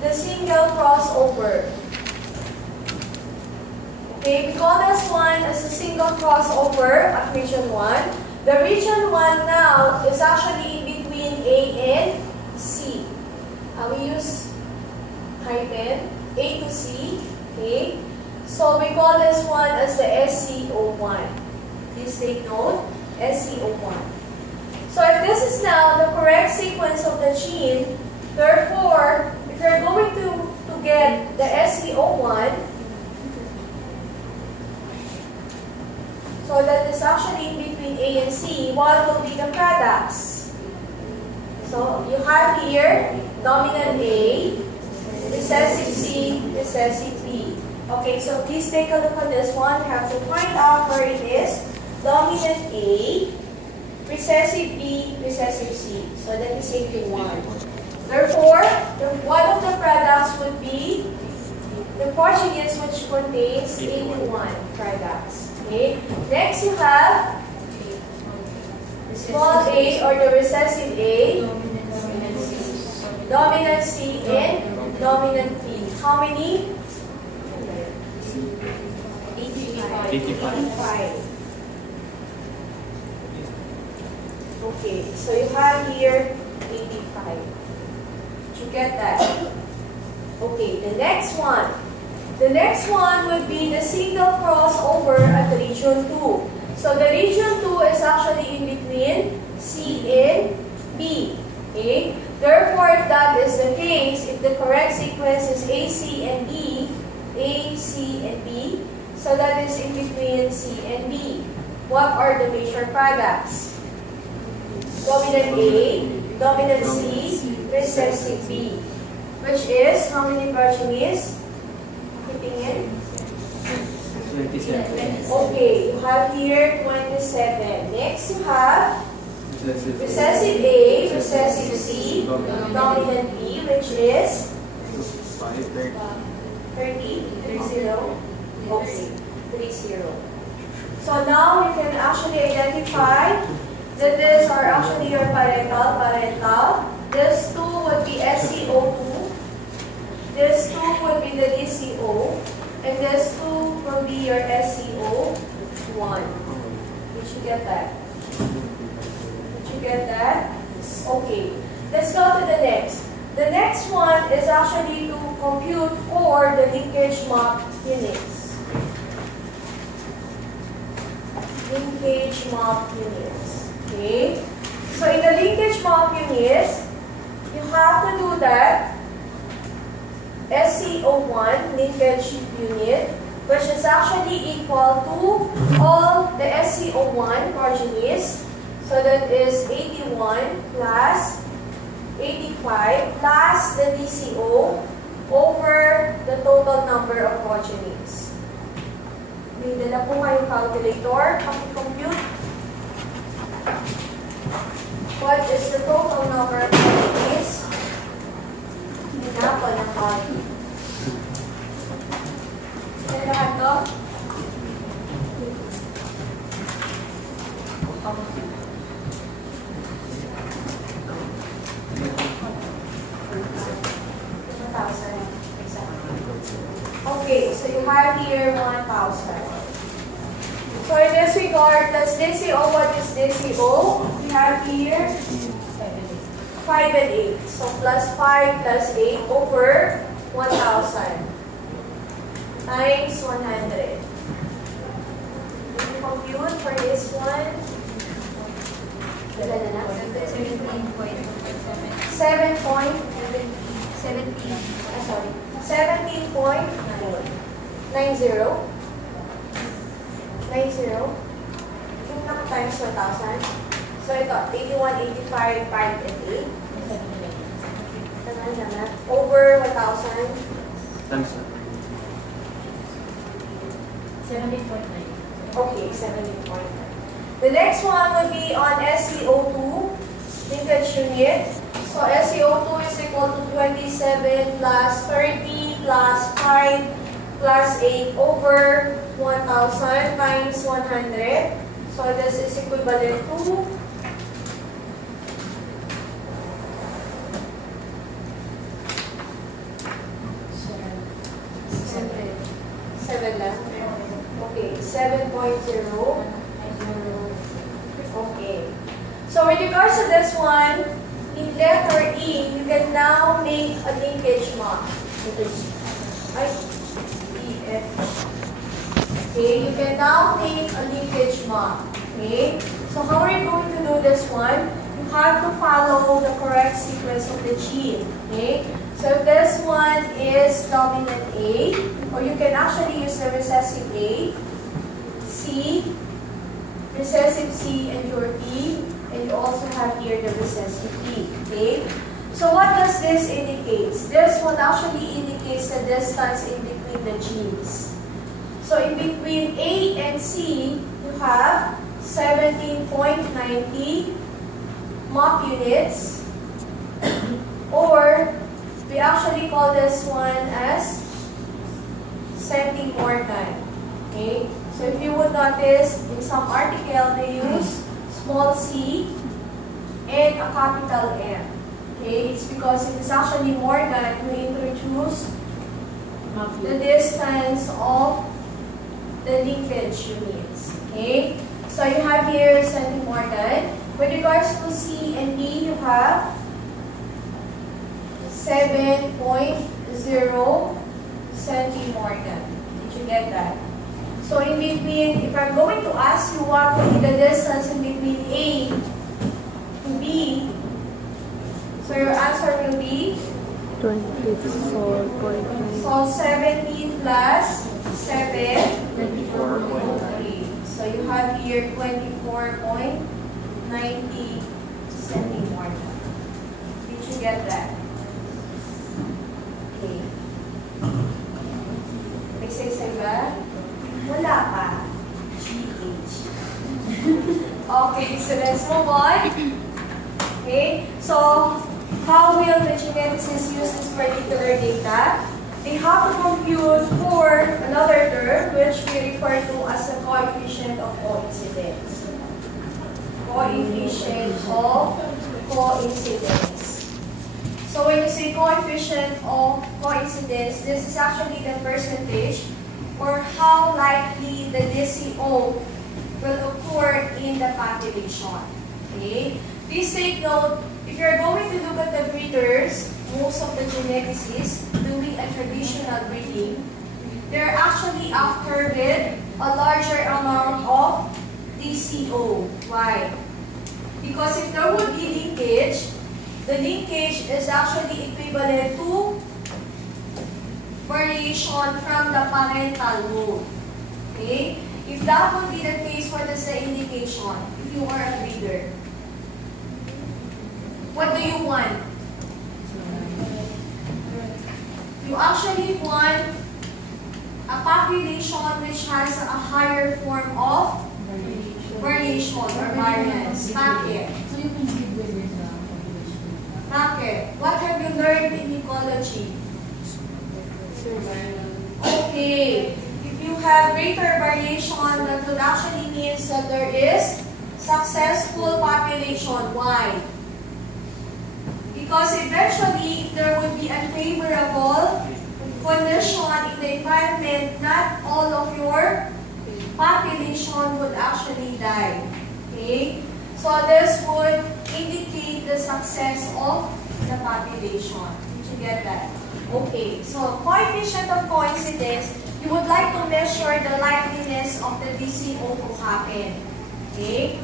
the single crossover. Okay, we call this one as a single crossover at region 1. The region 1 now is actually in between A and C. We use hyphen A to C. Okay, so we call this one as the SCO1. Please take note, SCO1. So if this is now the correct sequence of the gene, therefore, if you're going to get the SCO1, so that is actually in between A and C, what will be the products? So you have here dominant A, recessive C, recessive B. Okay, so please take a look at this one. You have to find out where it is. Dominant A, recessive B, recessive C. So that is 81. Therefore, one of the products would be the Portuguese, which contains 81 products. Okay. Next, you have small a or the recessive A, dominant C, and dominant B. How many? 85. Okay, so you have here 85. Did you get that? Okay, the next one. The next one would be the single crossover at region 2. So the region 2 is actually in between C and B. Okay? Therefore, if that is the case, if the correct sequence is A, C, and B, A, C, and B, so that is in between C and B. What are the major products? Dominant A, dominant C, recessive B. Which is, how many progenies? Keeping in? 27. Okay, you have here 27. Next, you have recessive A, recessive C, dominant B, which is 30. 30. Okay, 30. So now you can actually identify that these are actually your parental. This 2 would be SCO2. This 2 would be the DCO. And this 2 will be your SCO1. Did you get that? Did you get that? Okay. Let's go to the next. The next one is actually to compute for the linkage map units. Linkage map units. Okay? So in the linkage map units, you have to do that SCO1 linkage unit, which is actually equal to all the SCO1 progenies. So that is 81 plus 85 plus the DCO over the total number of progenies. May dala po kayong calculator. Paki-compute. What is the total number of progenies? Hinapan ng kali. Ano lahat to? Okay, so you have here 1,000. So in this regard, that's DCO. What is DCO? We have here 5 and 8. So plus 5 plus 8 over 1,000 times 100. Can you compute for this one? 17.90. Yung naka-times 1,000. So ito, 81, 85, 5, and 8. Over 1,000. Times 17.9. Okay, 17.9. The next one would be on SCO2, linkage unit. So SCO2 is equal to 27 plus 30 plus 5 plus 8 over 1,000 times 100. So this is equivalent to 1,000 lang. Okay, 7.0. Okay. So with regards to this one, in letter E, you can now make a linkage map. Okay, you can now make a linkage map. Okay, so how are you going to do this one? You have to follow the correct sequence of the gene. Okay, so this one is dominant A, or you can actually use the recessive A, C, recessive C, and your P, and you also have here the recessive P. Okay, so what does this indicate? This one actually indicates the distance in between the genes. So in between A and C, you have 17.90 mop units, or we actually call this one as centimorgan. Okay, so if you would notice, in some article they use small c and a capital M. Okay, it's because it is actually Morgan who introduced the distance of the linkage units. Okay, so you have here centimorgan. With regards to C and D, you have 7.0 centimorgan. Did you get that? So in between, if I'm going to ask you what will be the distance in between A to B, so your answer will be 24.9. so 17 plus 7, 24.9. so you have here 24.90 centimorgan. Did you get that? Okay. May say ba? Wala pa. GH. Okay, so let's move on. Okay, so how will the geneticists use this particular data? They have to compute for another term which we refer to as the coefficient of coincidence. Coefficient of coincidence. So when you say coefficient of coincidence, this is actually the percentage or how likely the DCO will occur in the population. Okay? Please take note, if you're going to look at the breeders, most of the geneticists doing a traditional breeding, they're actually after with a larger amount of DCO. Why? Because if there would be linkage, the linkage is actually equivalent to variation from the parental mode. Okay? If that would be the case, what is the indication? If you are a breeder, what do you want? You actually want a population which has a higher form of variation or variance. Bakit? Bakit? What have you learned in ecology? Okay. If you have greater variation, that would actually means that there is successful population. Why? Because eventually, if there would be unfavorable condition in the environment, not all of your population would actually die. Okay? So this would indicate the success of the population. Did you get that? Okay. So coefficient of coincidence, you would like to measure the likeliness of the DCO to happen. Okay?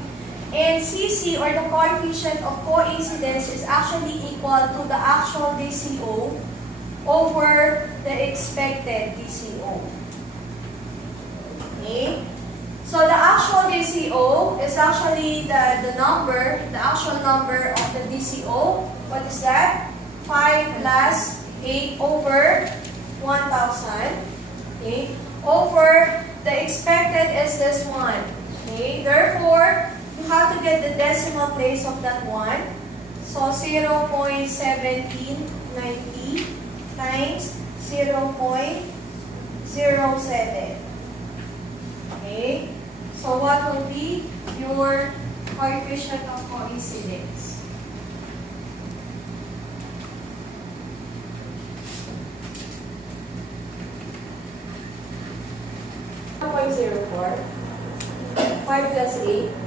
And CC, or the coefficient of coincidence, is actually equal to the actual DCO over the expected DCO. Okay? So the actual DCO is actually the number, the actual number of the DCO. What is that? 5 plus 8 over 1,000. Okay? Over the expected is this one. Okay? Therefore, you have to get the decimal place of that one. So 0.1790 times 0.07. Okay? So what will be your coefficient of coincidence? 5 plus 8.